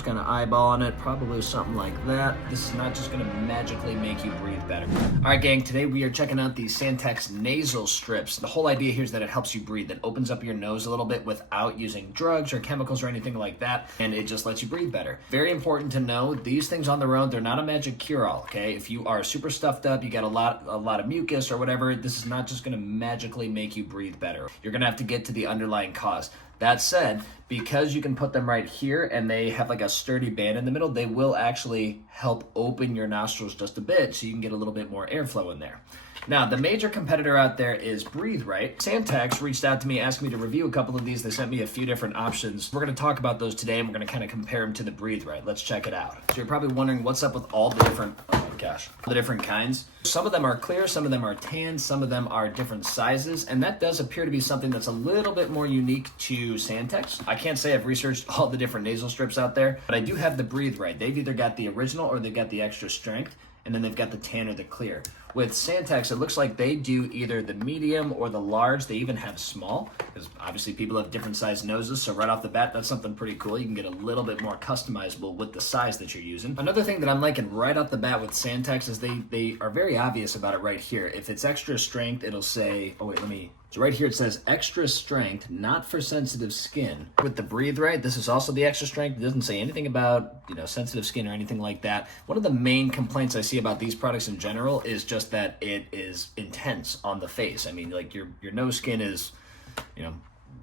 just kind of eyeballing it, probably something like that. This is not just gonna magically make you breathe better. All right, gang, today we are checking out the Santex nasal strips. The whole idea here is that it helps you breathe. It opens up your nose a little bit without using drugs or chemicals or anything like that, and it just lets you breathe better. Very important to know, these things on their own, they're not a magic cure-all, okay? If you are super stuffed up, you got a lot of mucus or whatever, this is not just gonna magically make you breathe better. You're gonna have to get to the underlying cause. That said, because you can put them right here and they have like a sturdy band in the middle, they will actually help open your nostrils just a bit so you can get a little bit more airflow in there. Now, the major competitor out there is Breathe Right. Santex reached out to me, asked me to review a couple of these. They sent me a few different options. We're going to talk about those today, and we're going to kind of compare them to the Breathe Right. Let's check it out. So you're probably wondering what's up with all the different, the different kinds. Some of them are clear, some of them are tan, some of them are different sizes, and that does appear to be something that's a little bit more unique to Santex. I can't say I've researched all the different nasal strips out there, but I do have the Breathe Right. They've either got the original or they've got the extra strength, and then they've got the tan or the clear. With Santex, it looks like they do either the medium or the large. They even have small, because obviously people have different sized noses, so right off the bat, that's something pretty cool. You can get a little bit more customizable with the size that you're using. Another thing that I'm liking right off the bat with Santex is they are very obvious about it right here. If it's extra strength, it'll say, so right here it says extra strength, not for sensitive skin. With the Breathe Right, this is also the extra strength. It doesn't say anything about, sensitive skin or anything like that. One of the main complaints I see about these products in general is just that it is intense on the face. I mean, like your nose skin is,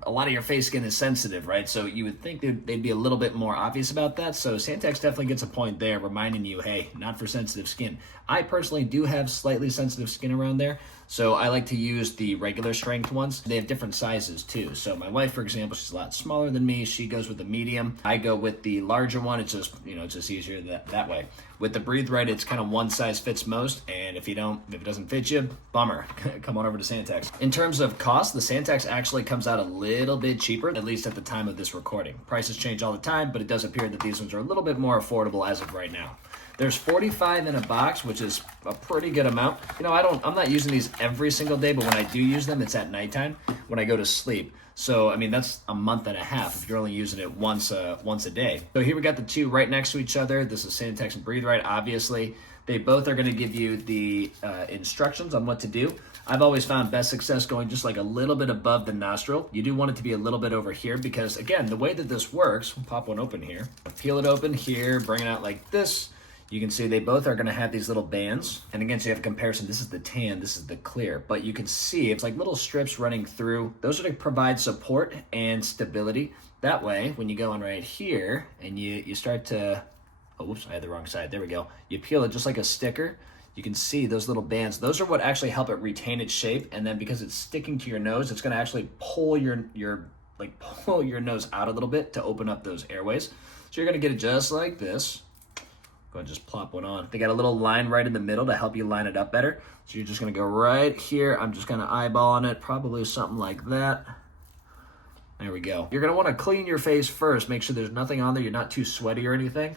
a lot of your face skin is sensitive, right? So you would think they'd be a little bit more obvious about that. So Santex definitely gets a point there, reminding you, hey, not for sensitive skin. I personally do have slightly sensitive skin around there, so I like to use the regular strength ones. They have different sizes too. So my wife, for example, she's a lot smaller than me. She goes with the medium. I go with the larger one. It's just, it's just easier that way. With the Breathe Right, it's kind of one size fits most, and if it doesn't fit you, bummer. Come on over to Santex. In terms of cost, the Santex actually comes out a little bit cheaper, at least at the time of this recording. Prices change all the time, but it does appear that these ones are a little bit more affordable as of right now. There's 45 in a box, which is a pretty good amount. I'm not using these every single day, but when I do use them, it's at nighttime when I go to sleep. So, that's a month and a half if you're only using it once a day. So here we got the two right next to each other. This is Santex and Breathe Right, obviously. They both are going to give you the instructions on what to do. I've always found best success going just like a little bit above the nostril. You do want it to be a little bit over here because, again, the way that this works, we'll pop one open here. Peel it open here, bring it out like this. You can see they both are going to have these little bands. And again, so you have a comparison. This is the tan, this is the clear. But you can see it's like little strips running through. Those are to provide support and stability. That way, when you go in right here and you start to, I had the wrong side. There we go. You peel it just like a sticker. You can see those little bands. Those are what actually help it retain its shape. And then because it's sticking to your nose, it's going to actually pull your nose out a little bit to open up those airways. So you're going to get it just like this. Go ahead and just plop one on. They got a little line right in the middle to help you line it up better. So you're just going to go right here. I'm just kind of eyeballing it, probably something like that. There we go. You're going to want to clean your face first. Make sure there's nothing on there. You're not too sweaty or anything.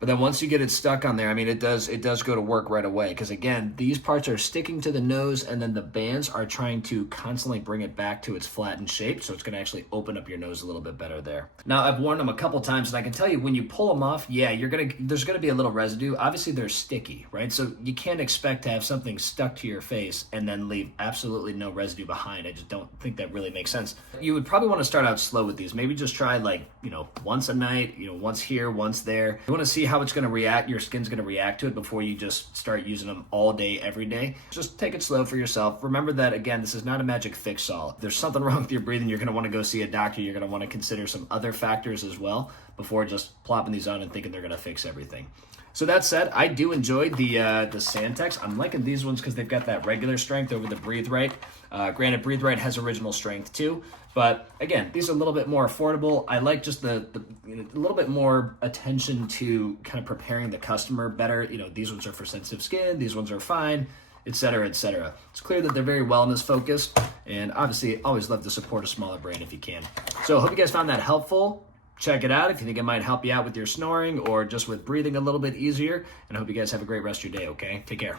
But then once you get it stuck on there, it does go to work right away. Because again, these parts are sticking to the nose and then the bands are trying to constantly bring it back to its flattened shape. So it's going to actually open up your nose a little bit better there. Now, I've worn them a couple times and I can tell you when you pull them off, there's going to be a little residue. Obviously, they're sticky, right? So you can't expect to have something stuck to your face and then leave absolutely no residue behind. I just don't think that really makes sense. You would probably want to start out slow with these. Maybe just try once a night, once here, once there. You want to see how it's going to react, your skin's going to react to it before you just start using them all day, every day. Just take it slow for yourself. Remember that, again, this is not a magic fix-all. If there's something wrong with your breathing, you're going to want to go see a doctor. You're going to want to consider some other factors as well before just plopping these on and thinking they're going to fix everything. So that said, I do enjoy the Santex. I'm liking these ones because they've got that regular strength over the Breathe Right. Granted, Breathe Right has original strength too. But again, these are a little bit more affordable. I like just the a little bit more attention to kind of preparing the customer better. These ones are for sensitive skin. These ones are fine, etc., etc. It's clear that they're very wellness focused. And obviously, always love to support a smaller brand if you can. So I hope you guys found that helpful. Check it out if you think it might help you out with your snoring or just with breathing a little bit easier. And I hope you guys have a great rest of your day, okay? Take care.